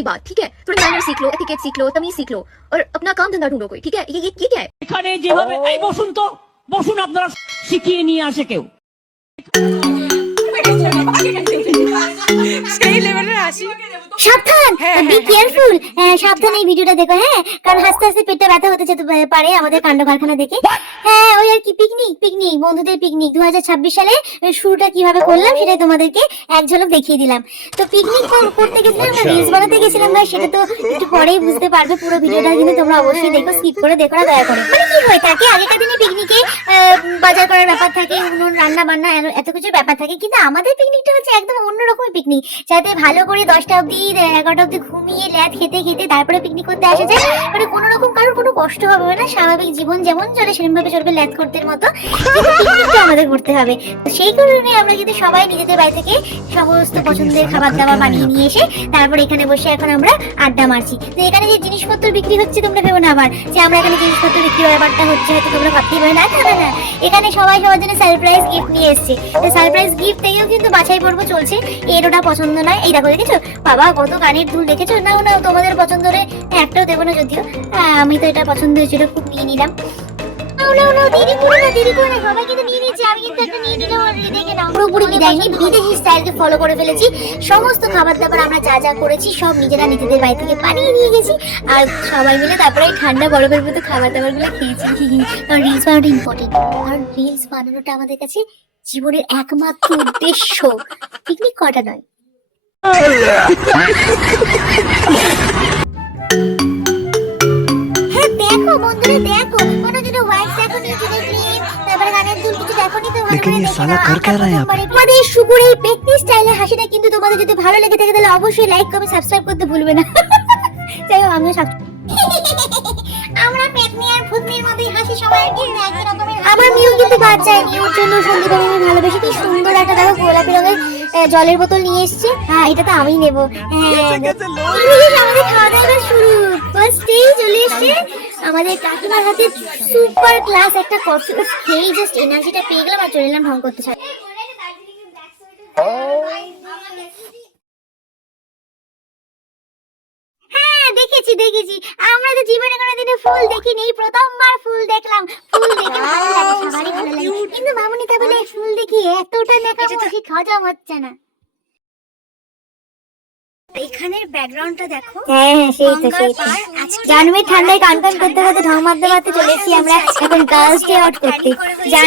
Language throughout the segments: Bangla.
मेरी बात, ठीक है? थोड़ा मैनर सीख लो, एटिकेट सीख लो, तमीज सीख लो और अपना काम धंधा ढूंढो कोई, ठीक है? ये क्या है? এখানে যেভাবে এই বসুন আপনারা শিখিয়ে নিয়ে আসে কেউ। সেই লেভেলের হাসি। সাবধান, বি কেয়ারফুল, সাবধান এই ভিডিওটা দেখো, হ্যাঁ, কারণ হাসতে হাসতে পেটটা ব্যথা হতে যেতে পারে আমাদের কাণ্ড কারখানা দেখে। হ্যাঁ, ওই আর কি, পিকনিক বন্ধুদের পিকনিক 2026 সালে শুরুটা কিভাবে করলাম সেটাই তোমাদেরকে এক ঝলক দেখিয়ে দিলাম। তো পিকনিক করতে গেছিলাম, আমরা রিলস বানাতে গেছিলাম ভাই, সেটা তো একটু পরেই বুঝতে পারবে। পুরো ভিডিওটা কিন্তু তোমরা অবশ্যই দেখো, স্কিপ করে দেখো না দয়া করে। মানে কি হয় থাকে আগেকার দিনে পিকনিকে বাজার করার ব্যাপার থাকে, উনুন রান্না বান্না এত কিছুর ব্যাপার থাকে, কিন্তু আমাদের পিকনিকটা হচ্ছে একদম অন্যরকমের পিকনিক, যাতে ভালো করে 10টা অবধি 11টা অবধি ঘুমিয়ে ল্যাদ খেতে তারপরে পিকনিক করতে আসা যায়। মানে কোনো রকম কারোর কোনো কষ্ট হবে না, স্বাভাবিক জীবন যেমন চলে সেরকম ভাবে চলবে ল্যাদ করতে মতো, কিন্তু পিকনিকটা আমাদের করতে হবে। সেই কারণে আমরা কিন্তু সবাই নিজেদের বাড়ি থেকে সমস্ত পছন্দের খাবার দাবার বানিয়ে নিয়ে এসে তারপর এখানে বসে এখন আমরা আড্ডা মারছি। তো এখানে যে জিনিসপত্র বিক্রি হচ্ছে তোমরা ভেবো না আবার যে আমরা এখানে জিনিসপত্র বিক্রি ব্যাপারটা হচ্ছে হয়তো তোমরা ভাবতেই পারো না, না, এখানে সবাই সবার জন্য সারপ্রাইজ গিফট নিয়ে এসছে। তো সারপ্রাইজ গিফট থেকেও কিন্তু বাছাই পর্ব চলছে, এর ওটা পছন্দ নয়, এই দেখো দেখেছো বাবা কত কানের দুল দেখেছো, নাও তোমাদের পছন্দ হলে একটাও দেবো না যদিও, আমি তো এটা পছন্দ হয়েছিল খুব নিয়ে নিলাম। পুরোপুরি বিদায় নিয়ে বিদেশি স্টাইলকে ফলো করে ফেলেছি। সমস্ত খাবার দাবার আমরা যা যা করেছি সব নিজেরা নিজেদের বাড়ি থেকে বানিয়ে নিয়ে গেছি, আর সবাই মিলে তারপরে ঠান্ডা বরফের মতো খাবার দাবার গুলো খেয়েছি। কারণ রিলস বানানোটা ইম্পর্টেন্ট, কারণ রিলস বানানোটা আমাদের কাছে জীবনের একমাত্র উদ্দেশ্য, পিকনিক করাটা নয়। দেখো বন্ধুরা, দেখো কোনো যদি হোয়াইট দেখো নিচে ক্লিপ, তারপরে গানের দুল কিছু দেখো নি তো लेकिन ये साला कर क्या रहा है यहाँ पे? আমাদের শুকুর এই পেটনি স্টাইলে হাসিটা কিন্তু তোমাদের যদি ভালো লেগে থাকে তাহলে অবশ্যই লাইক কমেন্ট সাবস্ক্রাইব করতে ভুলবে না। যাই হোক আমিও আমরা পেটনি আর ভূতনির মতোই হাসি, সবাই কি একই রকমের। আমার মিউ কিন্তু বাচ্চা নিয়ে ওর জন্য সন্দীপ আমি ভালোবেসে কি সুন্দর একটা দেখো গোলাপি রঙের জলের বোতল নিয়ে এসেছে। হ্যাঁ এটা তো আমিই নেবো। আমাদের খাওয়া দাওয়া শুরু, ফার্স্টেই চলে এসছে আমাদের কাকিমার হাতে সুপার ক্লাস একটা কফি, খেয়ে জাস্ট এনার্জিটা পেয়ে গেলাম আর চলে এলাম ঢং করতে চাই। হ্যাঁ দেখেছি আমরা তো জীবনে কোনোদিনও ফুল দেখিনি, প্রথমবার ফুল দেখলাম। ফুল দেখে ভালো লাগে, সবারই ভালো লাগে, কিন্তু মামুনিকে বলে ফুল দেখি এতটা নেকামো হজম হচ্ছে না। এখানের ব্যাকগ্রাউন্ডটা দেখো, হ্যাঁ সেই তো জানুয়ারি ঠান্ডায় কান করতে করতে ঢং মারতে চলে এসেছি আমরা এখন গার্লস ডে আউট করতে।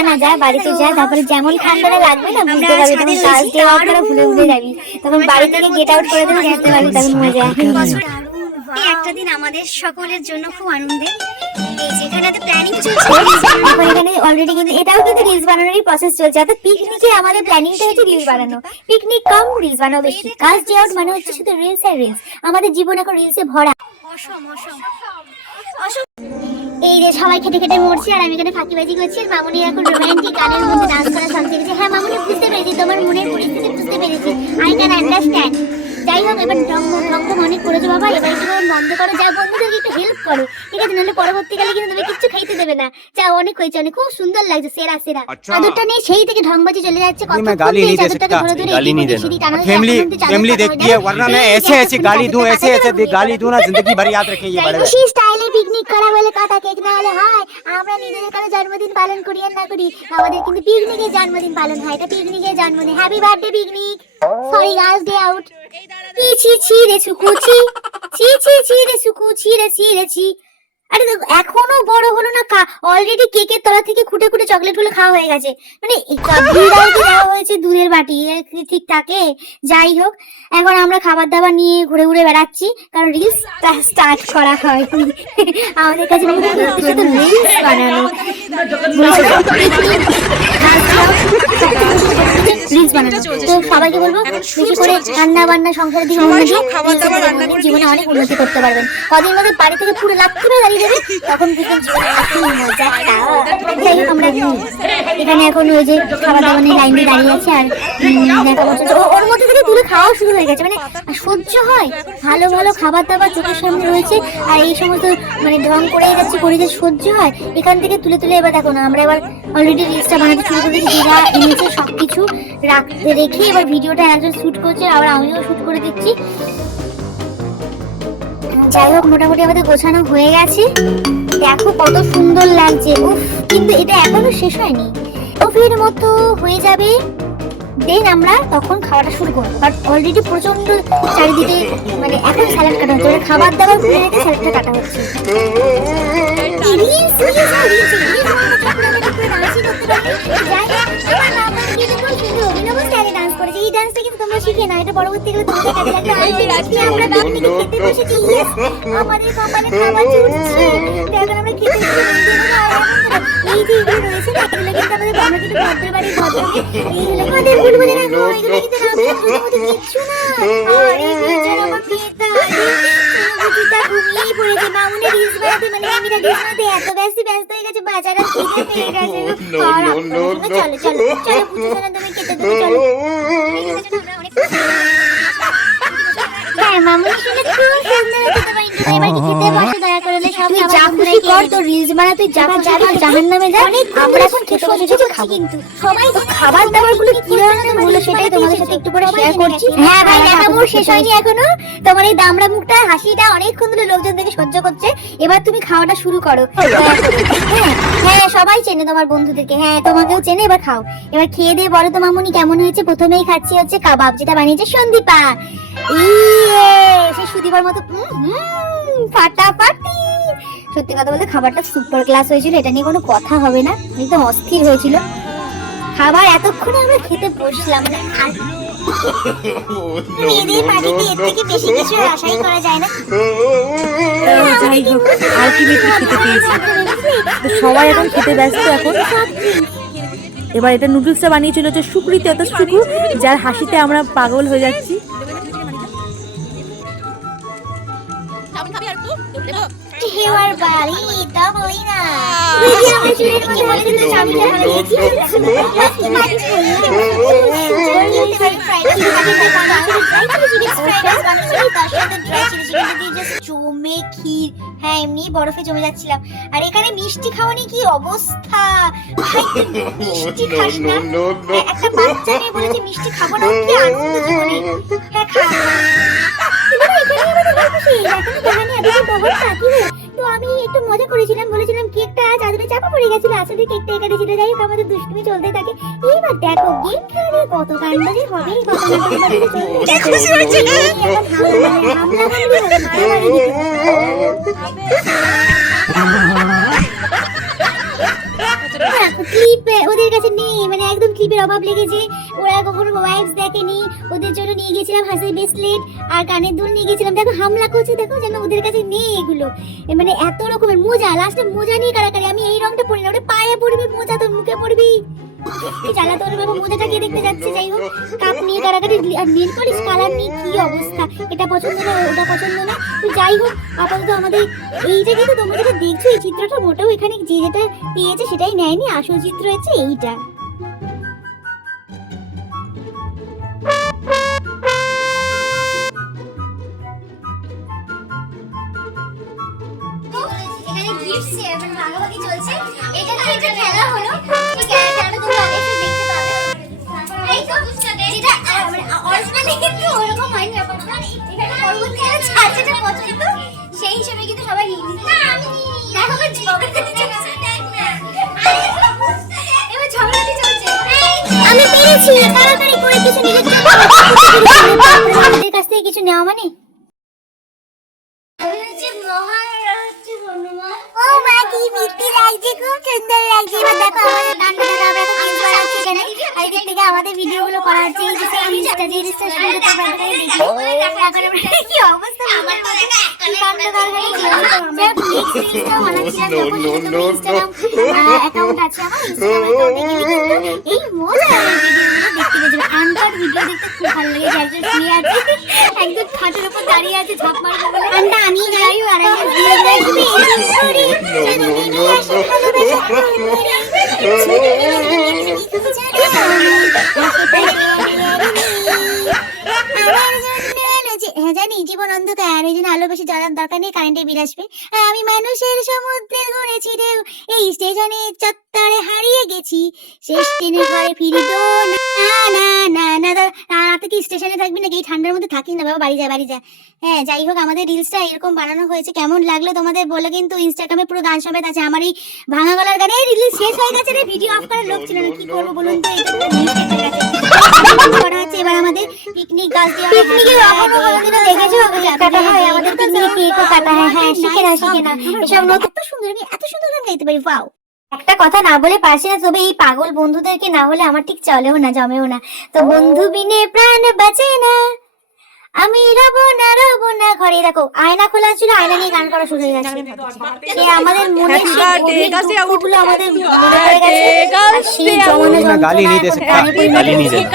না যা বাড়িতে যা, তারপরে যেমন ঠান্ডাটা লাগবে না বুঝতে পারবি, তখন গার্লস ডে আউট করে ভুলে যাবি, তখন বাড়ি থেকে গেট আউট করে দেবে, বুঝতে পারবি তখন মজা। একটা দিন আমাদের সকলের জন্য খুব আনন্দের, যেখানে প্ল্যানিং চলছে এখন এখানে অলরেডি, কিন্তু এটাও কিন্তু রিলস বানানোরই প্রসেস চলছে। অর্থাৎ পিকনিকে আমাদের প্ল্যানিংটা হচ্ছে রিলস বানানো, পিকনিক কম রিলস বানানো বেশি, কাজ ডে আউট মানে হচ্ছে শুধু রিলস আর রিলস। আমাদের জীবন এখন রিলসে ভরা। এই যে সবাই খেটে মরছে আর আমি এখানে ফাঁকিবাজি করছি, আর মামুনি এখন রোমান্টিক গানের মধ্যে ডান্স করা সব দেখেছে। হ্যাঁ মামুনি বুঝতে পেরেছি, তোমার মনের পরিস্থিতি বুঝতে পেরেছি, আই ক্যান আন্ডারস্ট্যান্ড। যাই হোক এবার ঢং অনেক করেছো বাবা, এবার একটু বন্ধ করো, যা বন্ধুদেরকে একটু হেল্প করো, ঠিক আছে, নাহলে পরবর্তীকালে কিন্তু তুমি কিচ্ছু খাইতে দেবে না। যা অনেক হয়েছে, অনেক খুব সুন্দর লাগছে, সেরা আদরটা নেই, সেই থেকে ঢংবাজি চলে যাচ্ছে। কত गाली नहीं दे सकता, गाली नहीं देना, फैमिली देखती है, वरना मैं ऐसे गाली दूं, ऐसे गाली दूं ना, जिंदगी भर याद रखिए ये बड़े স্টাইলে পিকনিক করা বলে কাটা কেক না হলে হয়। আমরা নিজেদের কারো জন্মদিন পালন করি আর না করি, আমাদের কিন্তু পিকনিকের জন্মদিন পালন হয়, এটা পিকনিকের জন্মদিন। Happy birthday picnic, sorry girls day out. ছি রে সুকুচি, ছি রে সুকুচি ছি। আরে এখনো বড় হলো না, অলরেডি কেকের তলা থেকে খুঁটে চকলেট গুলো খাওয়া হয়ে গেছে, মানে দেওয়া হয়েছে দুধের বাটি, ঠিক থাকে। যাই হোক এখন আমরা খাবার দাবার নিয়ে ঘুরে বেড়াচ্ছি, কারণ রিলস স্টার্ট করা হয় আমাদের কাছে রিলস বানানো, রিলস বানানো। তো সবাইকে বলবো বেশি করে রান্না বান্না সংসারের দিকে জীবনে অনেক উন্নতি করতে পারবেন। কদিন মধ্যে বাড়ি থেকে পুরো লাফতে দাঁড়িয়ে যাবে, তখন দেখবেন জীবনে মজা। যাই হোক আমরা এখানে এখন ওই যে খাবার দাবার নিয়ে লাইন দিয়ে দাঁড়িয়ে আছে, আর ওর মধ্যে থেকে তুলে খাওয়া শুরু হয়ে গেছে, মানে সহ্য হয়, ভালো খাবার দাবার চোখের সামনে রয়েছে, আর এই সমস্ত মানে ঢং করে যাচ্ছে পরিবেশ সহ্য হয়। এখান থেকে তুলে এবার দেখো না, আমরা এবার অলরেডি রিলসটা বানাতে শুরু করেছি, যেটা এনেছে সবকিছু রেখে এবার ভিডিওটা একজন শুট করছে, আবার আমিও শুট করে দিচ্ছি। যাই হোক, মোটামুটি আমাদের গোছানো হয়ে গেছে। দেখো কত সুন্দর লাগছে। উফ, কিন্তু এটা এখনো শেষ হয়নি। কফির মতো হয়ে যাবে, দেন আমরা তখন খাওয়াটা শুরু করবো। কারণ অলরেডি প্রচন্ড চারিদিকে মানে এখন স্যালাড কাটা হচ্ছে, খাবার দাবার ভুলে রেখে স্যালাডটা কাটা হচ্ছে। এই ডান্সটা কিন্তু তোমরা শিখে না, এটা পরবর্তীকালে তোমাদের কাজে লাগবে। আজকে আমরা পিকনিকে খেতে বসেছি, yes! আমাদের কপালে খাবার জুটছে। তো এখন আমরা খেতে বসেছি। এই যে এগুলো রয়েছে না, এগুলো কিন্তু আমাদের আমরা কিন্তু ভদ্র বাড়ির ভদ্রকে এইগুলো আমাদের ভুলবুলে রাখবো। এগুলো কিন্তু রামচন্দ্রের মতো কিচ্ছু না। আর এই বেচারা আমার পেটা বুঝিটা ঘুমিয়েই পড়েছে। মামুনি রিলস বানাতে মানে আমিরা রিলস বানাতে এত ব্যস্ত হয়ে গেছে, বাচ্চারা খিদে পেয়ে গেছে। আর চলো চলো চলো বুঝছো না, তুমি খেতে দেবো, চলো। হ্যাঁ, মামুনি শুনে খুব সুন্দর হচ্ছে তোমার ইন্টারভিউ। এবার কি খেতে বসে দয়া করে সব যা খুশি কর, তো রিলস বানা, তুই যা খুশি কর, জাহান্নামে যা। আমরা এখন খেতে বসেছি খাবো, কিন্তু সবাই খাবার দাবার গুলো কি ধরনের হলো সেটাই তোমাদের সাথে একটু করে শেয়ার করছি। হ্যাঁ ভাই, দেখা মোর শেষ হয়নি এখনো। তোমার এই দামড়া মুখটা হাসিটা অনেকক্ষণ ধরে লোকজন থেকে সহ্য করছে। এবার তুমি খাওয়াটা শুরু করো। হ্যাঁ, সবাই চেনে তোমার বন্ধুদেরকে, হ্যাঁ তোমাকেও চেনে। এবার খাও, এবার খেয়ে দিয়ে বলো তো মামুনি কেমন হয়েছে। প্রথমেই খাচ্ছি হচ্ছে কাবাব, যেটা বানিয়েছে সন্দীপা। সে সুদীপার মতো ফাটাফাটি। সত্যি কথা বলতে খাবারটা সুপার ক্লাস হয়েছিল, এটা নিয়ে কোনো কথা হবে না, একদম অস্থির হয়েছিল খাবার। এতক্ষণে আমরা খেতে বসলাম, মেয়েদের পার্টিতে এর থেকে বেশি কিছু আশাই করা যায় না। যাই হোক, আলটিমেটলি খেতে পেয়েছি। তো সবাই এখন খেতে ব্যস্ত। এখন এবার এটা নুডলসটা বানিয়েছিল হচ্ছে সুকৃতি, এত সুকু, যার হাসিতে আমরা পাগল হয়ে যাচ্ছি। হেওয়ার বাড়ি তা বলি না, দিদি আমার চুলের কি বলে কিন্তু চাবিটা হারিয়েছি। জমে ক্ষীর, হ্যাঁ এমনি বরফে জমে যাচ্ছিলাম। আর এখানে মিষ্টি খাওয়ানি কি অবস্থা ভাই, মিষ্টি খাস না? একটা বাচ্চা মেয়ে বলেছে মিষ্টি খাবো না, কি আনন্দ জীবনে। হ্যাঁ খাবো। তো আমি একটু মজা করেছিলাম, বলেছিলাম কেকটা চাদরে চাপা পড়ে গেছিল, আসলে কেকটা কেটেছিল। যাই হোক, আমাদের দুষ্টুমি চলতে থাকে। এইবার দেখো গেম খেলে কত কাণ্ড যে হবে, ক্লিপ ওদের কাছে নেই, মানে একদম ক্লিপের অভাব লেগেছে। ওরা কখনো ওয়াইফস দেখেনি, ওদের জন্য নিয়ে গেছিলাম হাতের ব্রেসলেট আর কানের দুল নিয়ে গেছিলাম। দেখো হামলা করছে, দেখো যেন ওদের কাছে নেই এগুলো। মানে এত রকমের মোজা, লাস্টে মোজা নিয়ে কারাকারি। আমি এই রংটা পরি না, ওটা পায়ে পড়বি মোজা, তোর মুখে পড়বি। চালা তোর বাবা মোজাটা কে দেখতে যাচ্ছে। যাই হোক, কাপ নিয়ে কারাকারি আর নীল পলিশ কালার নিয়ে কি অবস্থা, এটা পছন্দ না ওটা পছন্দ না। তো যাই হোক, আপাতত আমাদের এইটা কিন্তু তোমরা যেটা দেখছো এই চিত্রটা মোটেও এখানে যে যেটা পেয়েছে সেটাই নেয়নি, আসল চিত্র হচ্ছে এইটা। এখানে গিফট শেয়ার মানে ভাগাভাগি চলছে। এটা তো একটা খেলা হলো, এই খেলাটা তোমরা অবশ্যই দেখতে পাবে। এই তো যেটা মানে অরিজিনালি কিন্তু ওরকম হয়নি ব্যাপারটা। এখানে পরবর্তীকালে ছাড় যেটা পছন্দ সেই হিসেবে কিন্তু সবাই নিয়ে নিচ্ছে। না আমি দেখো না ঝগড়াটি চলছে, দেখ না এবার ঝগড়াটি চলছে। আমি পেরেছি, তাড়াতাড়ি করে কিছু নিজের জন্য আমাদের কাছ থেকে কিছু নেওয়া মানে ও মা কি মিষ্টি লাগছে, খুব সুন্দর লাগছে। এবার দেখো আমাদের কান্ডটা আমরা এখন ইউজ করা হচ্ছে এখানে, আর এদিক থেকে আমাদের ভিডিওগুলো করা হচ্ছে। এই যে ইনস্টা যে রিলসটা শুরু করতে পারবে দেখি কি অবস্থা আমার কি কান্ড কারখানা আমরা নেক্সট রিলসটা বানাচ্ছিলাম। যখন ইনস্টাগ্রাম অ্যাকাউন্ট আছে আমার, ইনস্টাগ্রাম অ্যাকাউন্টে গেলে কিন্তু এই মজা ভিডিওগুলো দেখতে পেয়ে যাবে। আন্ডার ভিডিও দেখতে খুব ভালো লাগে। একজন শুয়ে আছে, একজন খাটের উপর দাঁড়িয়ে আছে, ঝাঁপ মারবো বলে আন্ডা আমি যাই, আর একজন ভিডিও দেখবে। হ্যাঁ জানি জীবন অন্ধকার, এই জন্য আলো বেশি জ্বালার দরকার নেই, কারেন্টের বিল আসবে। আমি মানুষের সমুদ্রের ঘুরেছি ঢেউ, এই স্টেশনে চত্বরে হারিয়ে গেছি, শেষ ট্রেনে ঘরে ফিরবো না না না না। থেকে স্টেশনে থাকবি নাকি? এই ঠান্ডার মধ্যে থাকিস না বাবা, বাড়ি যা বাড়ি যা। হ্যাঁ যাই হোক, আমাদের রিলসটা এরকম বানানো হয়েছে, কেমন লাগলো তোমাদের বলে কিন্তু ইনস্টাগ্রামে পুরো গান সমেত আছে। আমার এই ভাঙা গলার গানে রিলিজ শেষ হয়ে গেছে রে, ভিডিও অফ করার লোক ছিল না, কি করবো বলুন তো? এটা পুরো mistake হয়ে গেছে। করা হচ্ছে এবার আমাদের পিকনিক গাছ দিয়ে। পিকনিকে কখনো কোনোদিনও দেখেছো কেক কাটা হয়? আমাদের পিকনিকে কেকও কাটা হয়। হ্যাঁ শিখে না এসব নতুন। এত সুন্দর, আমি এত সুন্দর গান গাইতে পারি, ওয়াও। একটা কথা না বলে পারছি না, তবে এই পাগল বন্ধুদেরকে না হলে আমার ঠিক চলেও না, জমেও না। তো বন্ধু বিনে প্রাণ বাঁচে না, আমি রব না ঘরে। দেখো আয়না খোলা ছিল, আয়না নিয়ে গান করা শুরু হয়ে গেছে। সে আমাদের মনে দুঃখগুলো আমাদের মনে পড়ে গেছে। সেই জমানো मैं गाली नहीं दे सकता, गाली नहीं देना।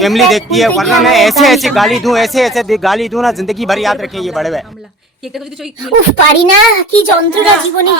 फैमिली देखती है, वरना मैं ऐसे ऐसे गाली दूं, ऐसे ऐसे गाली दूं ना, जिंदगी भर याद रखें ये बड़े हुए। উফ পারি না, কি যন্ত্রণা জীবনে।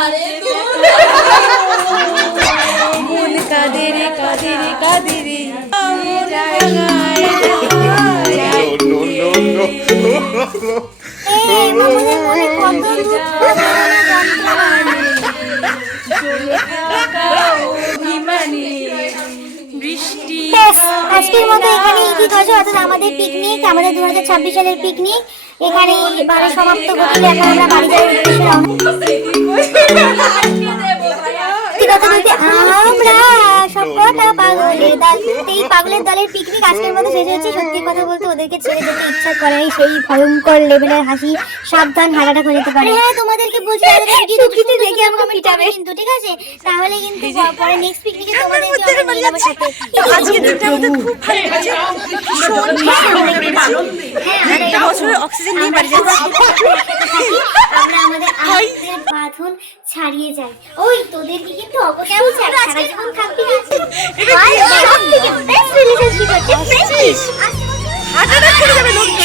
আজকের মতো এখানে ইতি গজো, অর্থাৎ আমাদের পিকনিক, আমাদের 2026 সালের পিকনিক এখানে এবারে সমাপ্ত করতে। এখন আমরা বাড়ি যাওয়ার উদ্দেশ্যে রওনা। আমরা সবকটা পাগলের দল, এই পাগলের দলের পিকনিক আজকের মতো শেষ হচ্ছে। সত্যি কথা বলতে ওদেরকে ছেড়ে যেতে ইচ্ছা করে, সেই ভয়ঙ্কর লেভেলের হাসি। সাবধান, হাঁটাটা হয়ে যেতে পারে। হ্যাঁ তোমাদেরকে বলছি সুকৃতি দেখে আমাকে পিটাবে কিন্তু, ঠিক আছে? তাহলে কিন্তু পরে নেক্সট পিকনিকে তোমাদেরকে আমরা নিয়ে যাবো সাথে। আজকে দিনটা আমাদের খুব ভালো কাছে, ভীষণ একটা বছরের অক্সিজেন নিয়ে বাড়ি যাচ্ছি। আমরা আমাদের আত্মের বাঁধন ছাড়িয়ে যাই। ওই তোদেরকে কিন্তু অবশ্যই সারা জীবন থাকবি।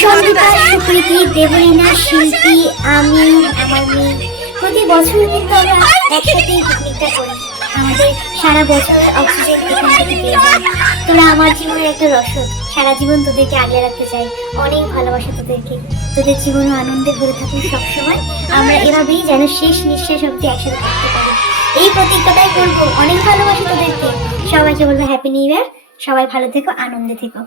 সঙ্গীতা, সুকৃতি, দেবলীনা, শিল্পী, আমি, আমার মেয়ে, প্রতি বছর কিন্তু আমরা একসাথেই পিকনিকটা করি। আমাদের সারা বছরের অক্সিজেন এখান থেকে পেয়ে যাই। তোরা আমার জীবনের একটা রসদ, সারা জীবন তোদেরকে আগলে রাখতে চাই। অনেক ভালোবাসা তোদেরকে, তোদের জীবনে আনন্দে ভরে থাকুক সবসময়। আমরা এভাবেই যেন শেষ নিঃশ্বাস অব্দি একসাথে থাকতে পারি, এই প্রতিজ্ঞাটাই করবো। অনেক ভালোবাসা তোদেরকে, সবাইকে বলবো হ্যাপি নিউ ইয়ার। সবাই ভালো থেকো, আনন্দে থেকো।